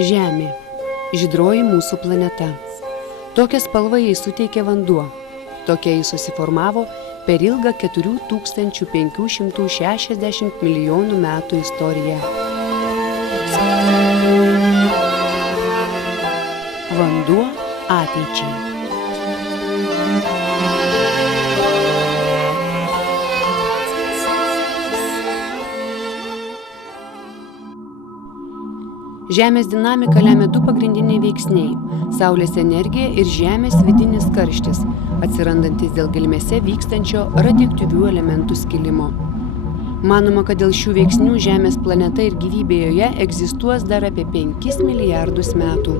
Žemė. Žydroji mūsų planeta. Tokią spalvą jai suteikė vanduo. Tokia jis susiformavo per ilgą 4560 milijonų metų istoriją. Vanduo ateičiai. Žemės dinamiką lemia du pagrindiniai veiksniai – Saulės energija ir Žemės vidinis karštis, atsirandantis dėl gelmėse vykstančio radioaktyvių elementų skilimo. Manoma, kad dėl šių veiksnių Žemės planeta ir gyvybė joje egzistuos dar apie 5 milijardus metų.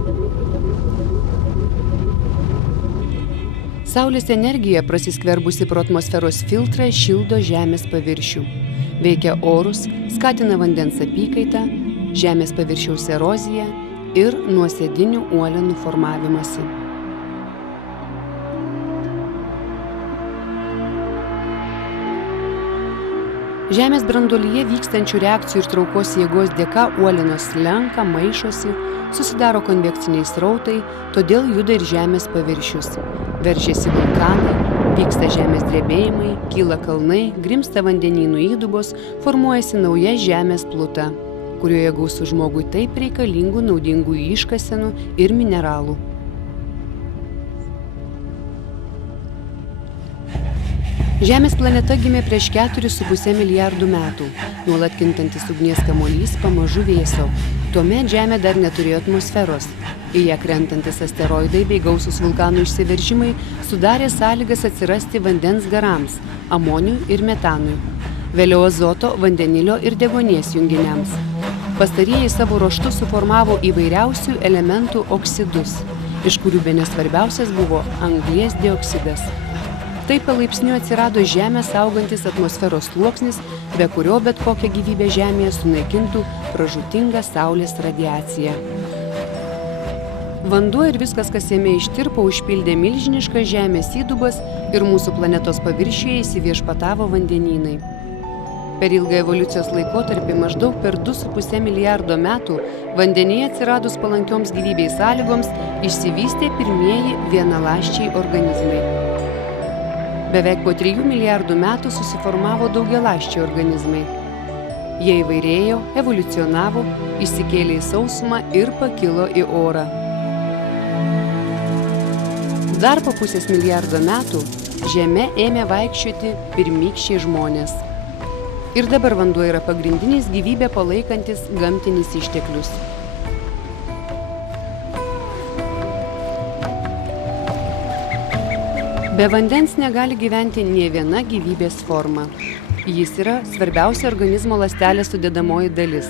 Saulės energija, prasiskverbusi pro atmosferos filtrą, šildo Žemės paviršių. Veikia orus, skatina vandens apykaitą, Žemės paviršiaus eroziją ir nuosėdinių uolienų formavimąsi. Žemės branduolyje vykstančių reakcijų ir traukos jėgos dėka uolienos slenka, maišosi, susidaro konvekciniai srautai, todėl juda ir Žemės paviršius. Veržiasi vulkanai, vyksta žemės drebėjimai, kyla kalnai, grimzta vandenynų įdubos, formuojasi nauja Žemės pluta, kurioje gausu žmogui taip reikalingų naudingų iškasenų ir mineralų. Žemės planeta gimė prieš 4,5 milijardų metų. Nuolat kintantis ugnies kamuolys pamažu vėso. Tuomet Žemė dar neturėjo atmosferos. Į ją krentantis asteroidai bei gausūs vulkanų išsiveržimai sudarė sąlygas atsirasti vandens garams, amoniui ir metanui. Vėliau azoto, vandenilio ir deguonies junginiams. Pastarieji savo ruožtu suformavo įvairiausių elementų oksidus, iš kurių bene svarbiausias buvo anglies dioksidas. Taip palaipsniui atsirado Žemę saugantis atmosferos sluoksnis, be kurio bet kokią gyvybę Žemėje sunaikintų pražūtinga Saulės radiacija. Vanduo ir viskas, kas jame ištirpo, užpildė milžiniškas Žemės įdubas ir mūsų planetos paviršiuje įsiviešpatavo vandenynai. Per ilgą evoliucijos laikotarpį maždaug per 2,5 milijardo metų vandenyje atsiradus palankioms gyvybei sąlygoms išsivystė pirmieji vienaląsčiai organizmai. Beveik po 3 milijardų metų susiformavo daugialąsčiai organizmai. Jie įvairėjo, evoliucionavo, išsikėlė į sausumą ir pakilo į orą. Dar po pusės milijardo metų Žeme ėmė vaikščioti pirmykščiai žmonės. Ir dabar vanduo yra pagrindinis gyvybę palaikantis gamtinis išteklius. Be vandens negali gyventi nė viena gyvybės forma. Jis yra svarbiausia organizmo ląstelės sudedamoji dalis.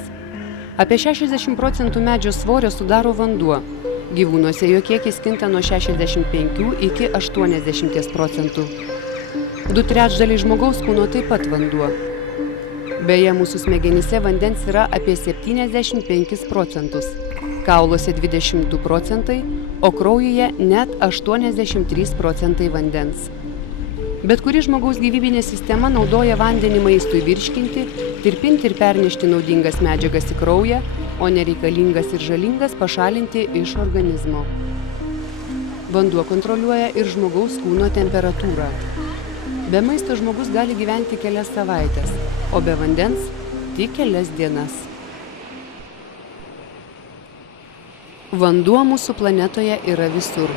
Apie 60% medžio svorio sudaro vanduo. Gyvūnuose jo kiekis kinta nuo 65 iki 80%. 2/3 žmogaus kūno taip pat vanduo. Beje, mūsų smegenyse vandens yra apie 75%, kauluose 22%, o kraujyje net 83% vandens. Bet kuri žmogaus gyvybinė sistema naudoja vandenį maistui virškinti, tirpinti ir pernešti naudingas medžiagas į kraują, o nereikalingas ir žalingas pašalinti iš organizmo. Vanduo kontroliuoja ir žmogaus kūno temperatūrą. Be maisto žmogus gali gyventi kelias savaites, o be vandens tik kelias dienas. Vanduo mūsų planetoje yra visur.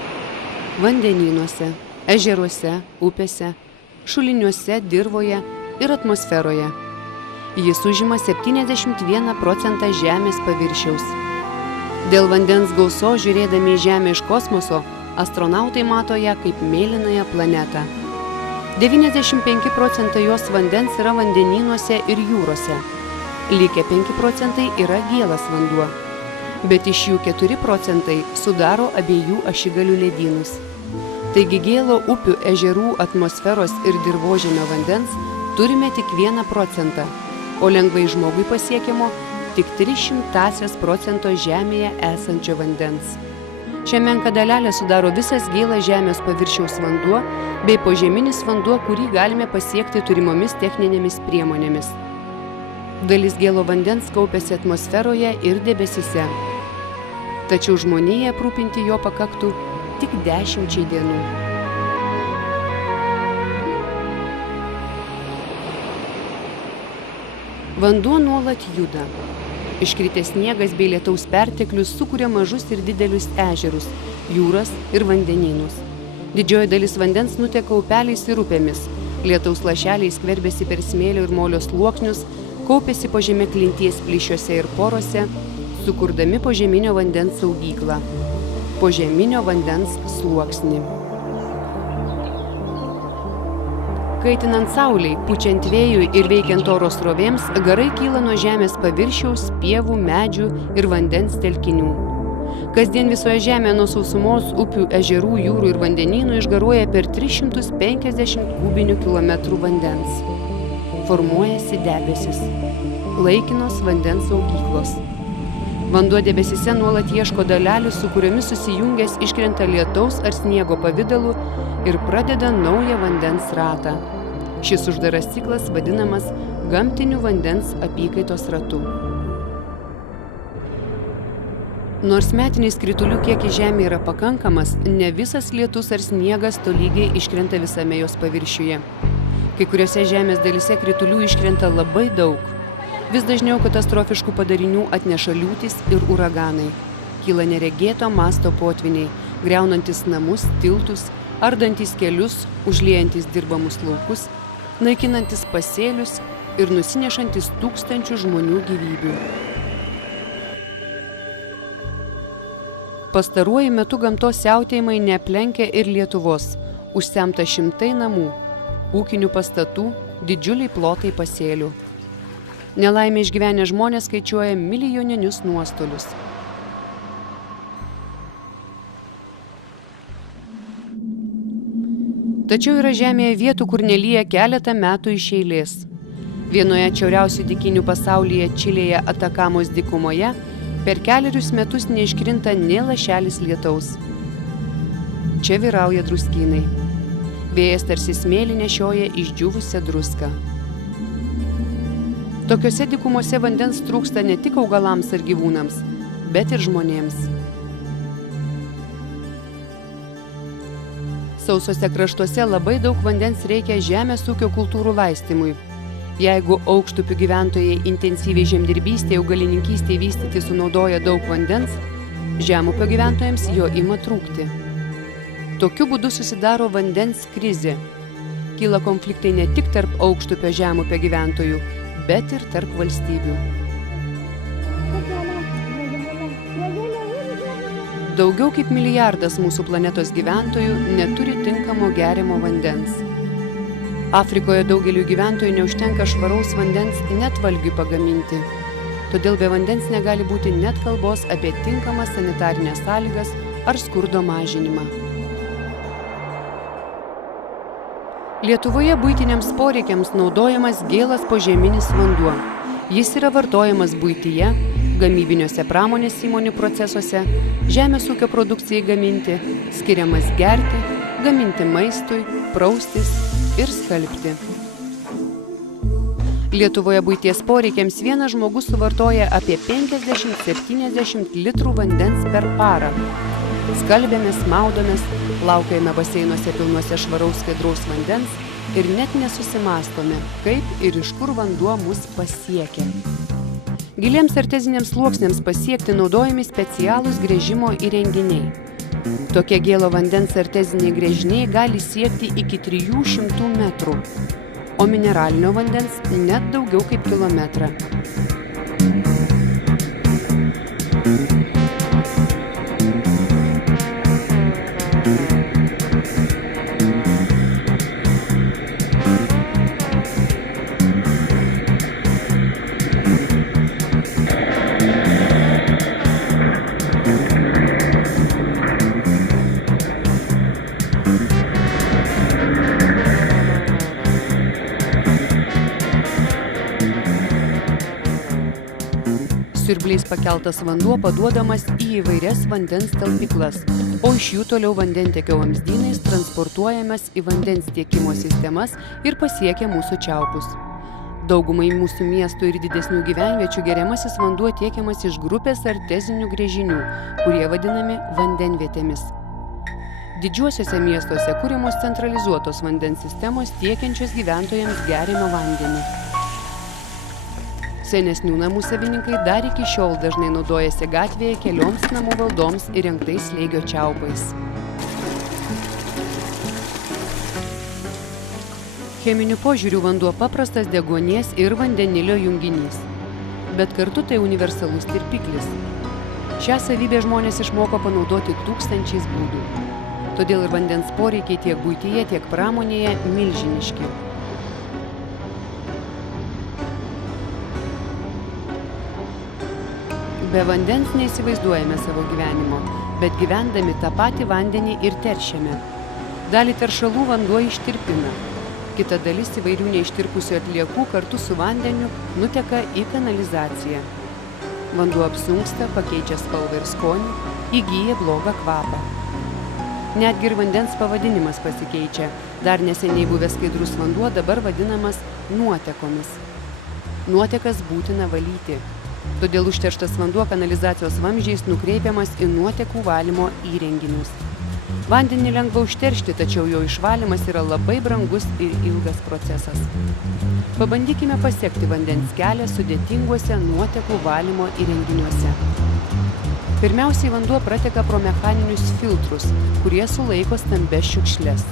Vandenynuose, ežeruose, upėse, šuliniuose, dirvoje ir atmosferoje. Jis užima 71% Žemės paviršiaus. Dėl vandens gausos žiūrėdami į Žemę iš kosmoso, astronautai mato ją kaip mėlynąją planetą. 95% jos vandens yra vandenynuose ir jūrose. Likę 5% yra gėlas vanduo. Bet iš jų 4% sudaro abiejų ašigalių ledynus. Taigi gėlo upių, ežerų, atmosferos ir dirvožemio vandens turime tik 1%, o lengvai žmogui pasiekiamo tik 0,03% Žemėje esančio vandens. Šią menką dalelę sudaro visas gėlas Žemės paviršiaus vanduo bei požeminis vanduo, kurį galime pasiekti turimomis techninėmis priemonėmis. Dalis gėlo vandens kaupiasi atmosferoje ir debesyse. tačiau žmonijai aprūpinti jo pakaktų tik 10 dienų. Vanduo nuolat juda. Iškritęs sniegas bei lietaus perteklius sukuria mažus ir didelius ežerus, jūras ir vandenynus. Didžioji dalis vandens nuteka upeliais ir upėmis. Lietaus lašeliai skverbiasi per smėlio ir molio sluoksnius, kaupiasi po žeme klinties plyšiuose ir porose, sukurdami požeminio vandens saugyklą. Požeminio vandens sluoksnį. Kaitinant saulei, pučiant vėjui ir veikiant oro srovėms, garai kyla nuo žemės paviršiaus, pievų, medžių ir vandens telkinių. Kasdien visoje žemėje nuo sausumos, upių, ežerų, jūrų ir vandenynų išgaruoja per 350 kubinių kilometrų vandens. Formuojasi debesis. Laikinos vandens saugyklos. Vanduo debesyse nuolat ieško dalelių, su kuriomis susijungęs iškrenta lietaus ar sniego pavidalu ir pradeda naują vandens ratą. Šis uždaras ciklas vadinamas gamtiniu vandens apykaitos ratu. Nors metinis kritulių kiekis žemėje yra pakankamas, ne visas lietus ar sniegas tolygiai iškrenta visame jos paviršiuje. Kai kuriuose žemės dalyse kritulių iškrenta labai daug. Vis dažniau katastrofiškų padarinių atneša liūtys ir uraganai. Kyla neregėto masto potviniai, griaunantis namus, tiltus, ardantis kelius, užliejantis dirbamus laukus, naikinantis pasėlius ir nusinešantis tūkstančių žmonių gyvybių. Pastaruoju metu gamtos siautėjimai neaplenkia ir Lietuvos. Užsemta šimtai namų, ūkinių pastatų, didžiuliai plotai pasėlių. Nelaimė išgyvenę žmonės skaičiuoja milijoninius nuostolius. Tačiau yra žemėje vietų, kur nelyja keletą metų iš eilės. Vienoje atšiauriausių dykynių pasaulyje, Čilėje Atakamos dykumoje, per kelerius metus neiškrinta nė lašelis lietaus. Čia vyrauja druskynai. Vėjas tarsi smėlį nešioja išdžiūvusią druską. Tokiose dykumose vandens trūksta ne tik augalams ar gyvūnams, bet ir žmonėms. Sausose kraštuose labai daug vandens reikia žemės ūkio kultūrų laistymui. Jeigu aukštupių gyventojai intensyviai žemdirbystėje, augalininkystėje vystyti sunaudoja daug vandens, žemupio gyventojams jo ima trūkti. Tokiu būdu susidaro vandens krizė. Kyla konfliktai ne tik tarp aukštupio žemupio gyventojų, bet ir tarp valstybių. Daugiau kaip milijardas mūsų planetos gyventojų neturi tinkamo geriamo vandens. Afrikoje daugeliu gyventojų neužtenka švaraus vandens net valgiui pagaminti. Todėl be vandens negali būti net kalbos apie tinkamas sanitarinės sąlygas ar skurdo mažinimą. Lietuvoje buitiniams poreikiams naudojamas gėlas požeminis vanduo. Jis yra vartojamas buityje, gamybiniuose pramonės įmonių procesuose, žemės ūkio produkcijai gaminti, skiriamas gerti, gaminti maistui, praustis ir skalbti. Lietuvoje buities poreikiams vienas žmogus suvartoja apie 50-70 litrų vandens per parą. Skalbėmės, maudomės, laukiame baseinuose pilnuose švaraus skaidraus vandens ir net nesusimąstome, kaip ir iš kur vanduo mus pasiekia. Giliems arteziniams sluoksniams pasiekti naudojami specialūs gręžimo įrenginiai. Tokie gėlo vandens arteziniai gręžiniai gali siekti iki 300 metrų, o mineralinio vandens net daugiau kaip kilometrą. Siurbliais pakeltas vanduo paduodamas į įvairias vandens talpyklas, o iš jų toliau vandentiekio vamzdynais transportuojamas į vandens tiekimo sistemas ir pasiekia mūsų čiaupus. Daugumai mūsų miestų ir didesnių gyvenviečių geriamasis vanduo tiekiamas iš grupės artezinių gręžinių, kurie vadinami vandenvietėmis. Didžiuosiuose miestuose kuriamos centralizuotos vandens sistemos tiekiančios gyventojams geriamą vandenį. Senesnių namų savininkai dar iki šiol dažnai naudojasi gatvėje kelioms namų valdoms įrengtais slėgio čiaupais. Cheminiu požiūriu vanduo paprastas deguonies ir vandenilio junginys, bet kartu tai universalus tirpiklis. Šią savybę žmonės išmoko panaudoti tūkstančiais būdų. Todėl ir vandens poreikiai tiek buityje, tiek pramonėje milžiniški. Be vandens neįsivaizduojame savo gyvenimo, bet gyvendami tą patį vandenį ir teršiame. Dalį teršalų vanduo ištirpina. Kita dalis įvairių neištirpusių atliekų kartu su vandeniu nuteka į kanalizaciją. Vanduo apsunksta, pakeičia spalvą ir skonį, įgyja blogą kvapą. Netgi ir vandens pavadinimas pasikeičia. Dar neseniai buvęs skaidrus vanduo dabar vadinamas nuotekomis. Nuotekas būtina valyti. Todėl užterštas vanduo kanalizacijos vamzdžiais nukreipiamas į nuotekų valymo įrenginius. Vandenį lengva užteršti, tačiau jo išvalymas yra labai brangus ir ilgas procesas. Pabandykime pasiekti vandens kelią sudėtinguose nuotekų valymo įrenginiuose. Pirmiausiai vanduo prateka pro mechaninius filtrus, kurie sulaiko stambias šiukšles.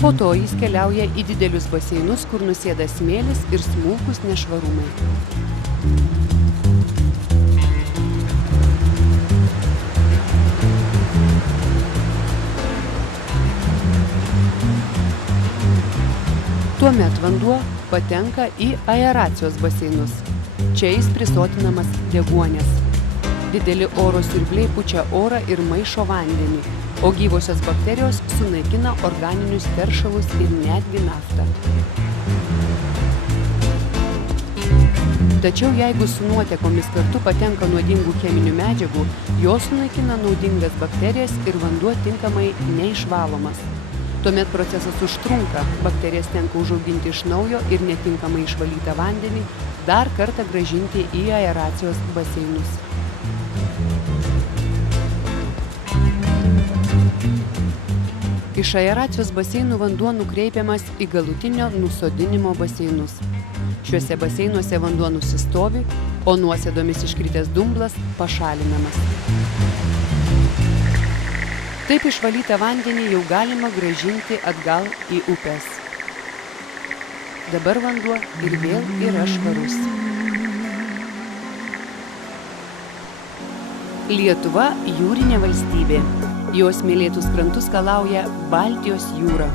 Po to jis keliauja į didelius baseinus, kur nusėda smėlis ir smulkūs nešvarumai. Tuomet vanduo patenka į aeracijos baseinus. Čia jis prisotinamas deguonies. Dideli oro siurbliai pučia orą ir maišo vandenį, o gyvosios bakterijos sunaikina organinius teršalus ir netgi naftą. Tačiau jeigu su nuotekomis kartu patenka nuodingų cheminių medžiagų, jos sunaikina naudingas bakterijas ir vanduo tinkamai neišvalomas. Tuomet procesas užtrunka, bakterijas tenka užauginti iš naujo ir netinkamai išvalytą vandenį dar kartą grąžinti į aeracijos baseinus. Iš aeracijos baseinų vanduo nukreipiamas į galutinio nusodinimo baseinus. Šiuose baseinuose vanduo nusistovi, o nuosėdomis iškritęs dumblas pašalinamas. Taip išvalytą vandenį jau galima grąžinti atgal į upes. Dabar vanduo ir vėl yra švarus. Lietuva jūrinė valstybė. Jos mylėtus krantus skalauja Baltijos jūra.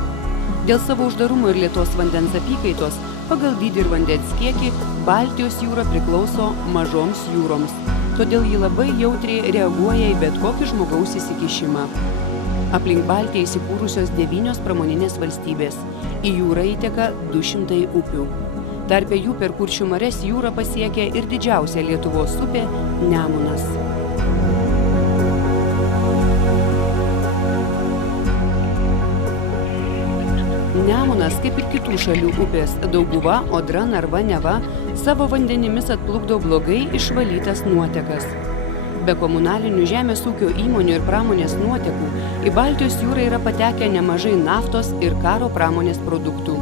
Dėl savo uždarumo ir lėtos vandens apykaitos, pagal dydį ir vandens kiekį, Baltijos jūra priklauso mažoms jūroms. Todėl ji labai jautriai reaguoja į bet kokį žmogaus įsikišimą. Aplink Baltiją įsikūrusios 9 pramoninės valstybės. Į jūrą įteka 200 upių. Tarpe jų per Kuršių marias jūrą pasiekia ir didžiausia Lietuvos upė Nemunas. Nemunas, kaip ir kitų šalių upės Dauguva, Odra, Narva, Neva, savo vandenimis atplukdo blogai išvalytas nuotekas. Be komunalinių žemės ūkio įmonių ir pramonės nuotekų į Baltijos jūrą yra patekę nemažai naftos ir karo pramonės produktų.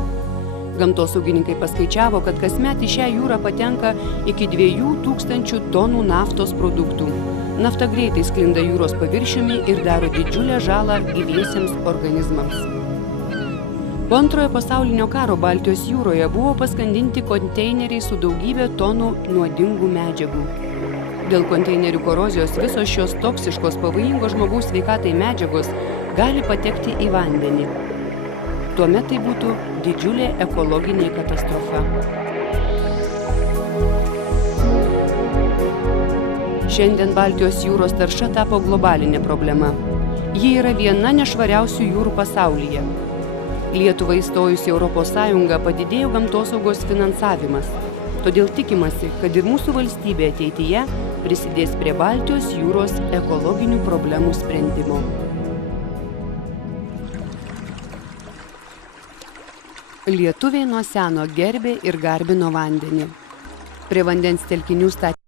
Gamtosaugininkai paskaičiavo, kad kasmet į šią jūrą patenka iki 2000 tonų naftos produktų. Nafta greitai sklinda jūros paviršiumi ir daro didžiulę žalą gyviesiems organizmams. Po Antrojo pasaulinio karo Baltijos jūroje buvo paskandinti konteineriai su daugybė tonų nuodingų medžiagų. Dėl konteinerių korozijos visos šios toksiškos pavojingos žmogaus sveikatai medžiagos gali patekti į vandenį. Tuomet tai būtų didžiulė ekologinė katastrofa. Šiandien Baltijos jūros tarša tapo globalinė problema. Ji yra viena nešvariausių jūrų pasaulyje. Lietuvai įstojus į Europos Sąjungą padidėjo gamtosaugos finansavimas. Todėl tikimasi, kad ir mūsų valstybė ateityje prisidės prie Baltijos jūros ekologinių problemų sprendimo. Lietuviai nuo seno gerbė ir garbino vandenį. Prie vandens telkinių statė